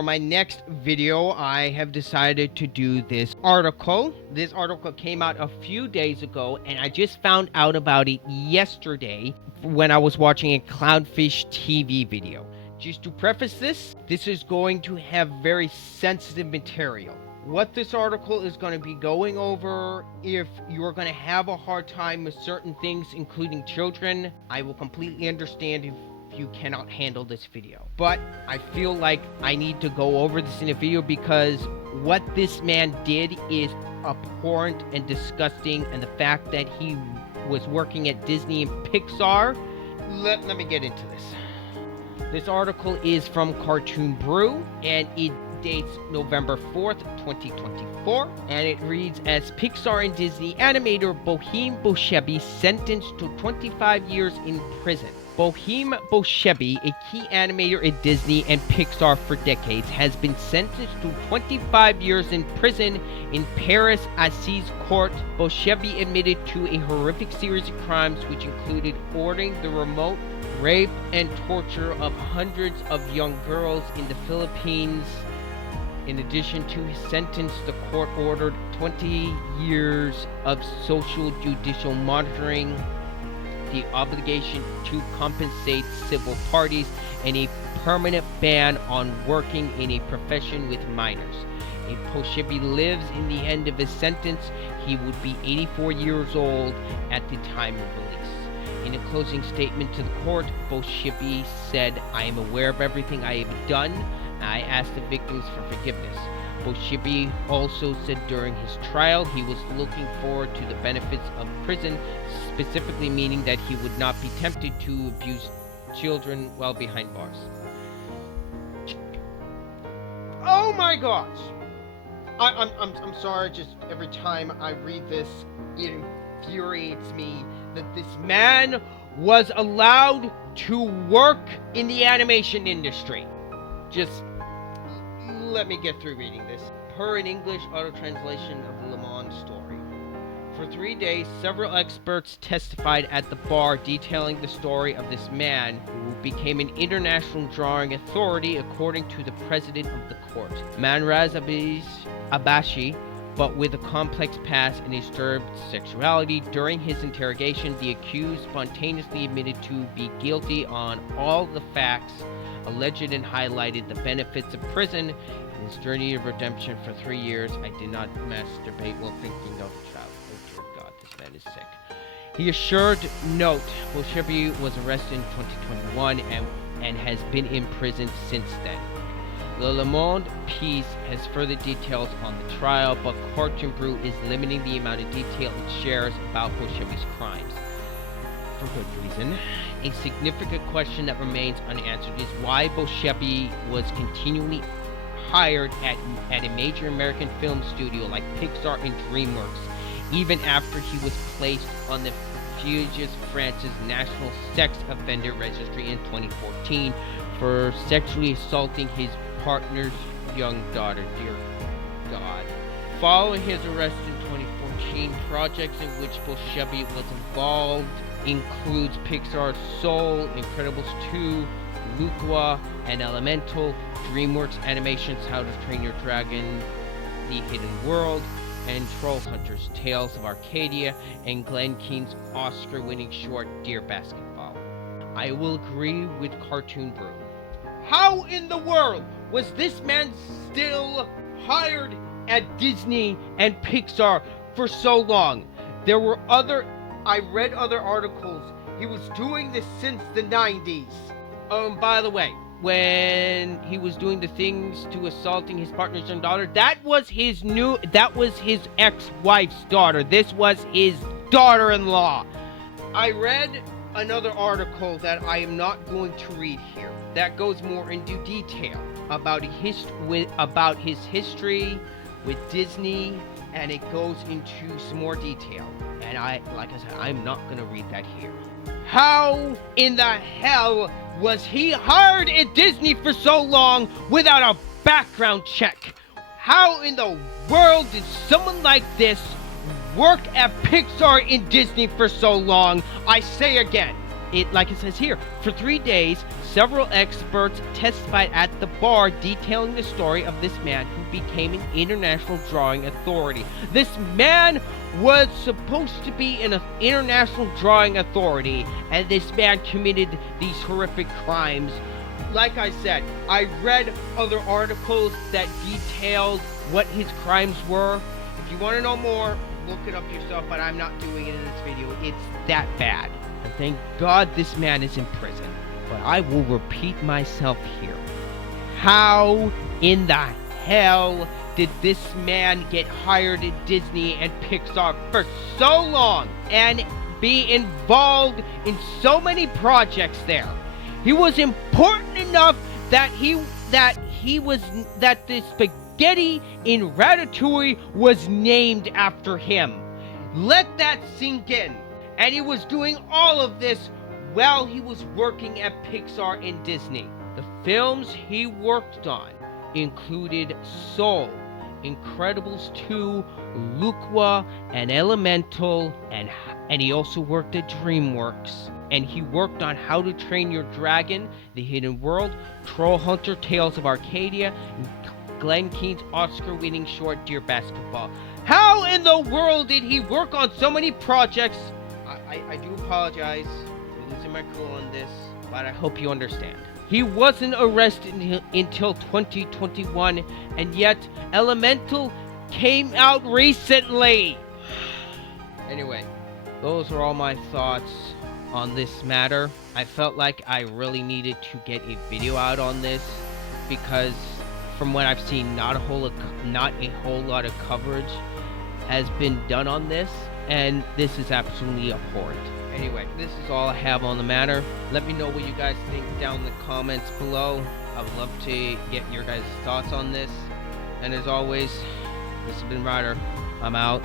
for my next video, I have decided to do this article. This article came out a few days ago, and I just found out about it yesterday when I was watching a Clownfish TV video. Just to preface this is going to have very sensitive material. What this article is going to be going over, if you're going to have a hard time with certain things, including children, I will completely understand if you cannot handle this video. But I feel like I need to go over this in a video because what this man did is abhorrent and disgusting, and the fact that he was working at Disney and Pixar. Let me get into this. This article is from Cartoon Brew, and it dates November 4th, 2024, and it reads as Pixar and Disney animator Bolhem Bouchiba sentenced to 25 years in prison. Bolhem Bouchiba, a key animator at Disney and Pixar for decades, has been sentenced to 25 years in prison in Paris Assize Court. Bouchiba admitted to a horrific series of crimes which included ordering the remote rape and torture of hundreds of young girls in the Philippines. In addition to his sentence, the court ordered 20 years of social judicial monitoring, the obligation to compensate civil parties, and a permanent ban on working in a profession with minors. If Bouchiba lives in the end of his sentence, he would be 84 years old at the time of release. In a closing statement to the court, Bouchiba said, "I am aware of everything I have done. I ask the victims for forgiveness." Bouchiba also said during his trial he was looking forward to the benefits of prison, specifically meaning that he would not be tempted to abuse children while behind bars. Oh my gosh! I'm sorry, just every time I read this, it infuriates me that this man was allowed to work in the animation industry. Just let me get through reading this. Per an English auto-translation of the Le Mans story. For 3 days, several experts testified at the bar detailing the story of this man who became an international drawing authority according to the president of the court, Manraz Abashi, but with a complex past and disturbed sexuality. During his interrogation, the accused spontaneously admitted to be guilty on all the facts alleged and highlighted the benefits of prison. In his journey of redemption for 3 years, I did not masturbate while thinking of a child. Oh dear God, this man is sick. He assured, note, Bouchiba was arrested in 2021 and has been in prison since then. Le Monde piece has further details on the trial, but Cartoon Brew is limiting the amount of detail it shares about Bouchiba's crimes. For good reason. A significant question that remains unanswered is why Bouchiba was continually hired at a major American film studio like Pixar and DreamWorks, even after he was placed on the Fugitive France's National Sex Offender Registry in 2014 for sexually assaulting his partner's young daughter. Dear God. Following his arrest in 2014, projects in which Bouchiba was involved includes Pixar's Soul, Incredibles 2, Luca, and Elemental, DreamWorks Animation's How to Train Your Dragon, The Hidden World, and Troll Hunters, Tales of Arcadia, and Glenn Keane's Oscar-winning short Dear Basketball. I will agree with Cartoon Brew. How in the world was this man still hired at Disney and Pixar for so long? I read other articles. He was doing this since the 90s. By the way, when he was doing the things to assaulting his partner's young daughter, that was his ex-wife's daughter. This was his daughter-in-law. I read another article that I am not going to read here that goes more into detail about his history with Disney, and it goes into some more detail. And like I said, I'm not going to read that here. How in the hell was he hired at Disney for so long without a background check? How in the world did someone like this work at Pixar and Disney for so long? I say again, like it says here, for 3 days, several experts testified at the bar detailing the story of this man who became an international drawing authority. This man was supposed to be an international drawing authority, and this man committed these horrific crimes. Like I said, I read other articles that detailed what his crimes were. If you want to know more, look it up yourself, but I'm not doing it in this video. It's that bad. And thank God this man is in prison. But I will repeat myself here. How in the hell did this man get hired at Disney and Pixar for so long and be involved in so many projects there? He was important enough that the spaghetti in Ratatouille was named after him. Let that sink in. And he was doing all of this while he was working at Pixar and Disney. The films he worked on included Soul, Incredibles 2, Luqua, and Elemental, and he also worked at DreamWorks. And he worked on How to Train Your Dragon, The Hidden World, Troll Hunter, Tales of Arcadia, and Glenn Keane's Oscar-winning short Dear Basketball. How in the world did he work on so many projects? I do apologize for losing my cool on this, but I hope you understand. He wasn't arrested until 2021, and yet Elemental came out recently. Anyway, those are all my thoughts on this matter. I felt like I really needed to get a video out on this because from what I've seen, not a whole lot of coverage has been done on this, and this is absolutely abhorrent. Anyway, this is all I have on the matter. Let me know what you guys think down in the comments below. I would love to get your guys' thoughts on this. And as always, this has been Ryder. I'm out.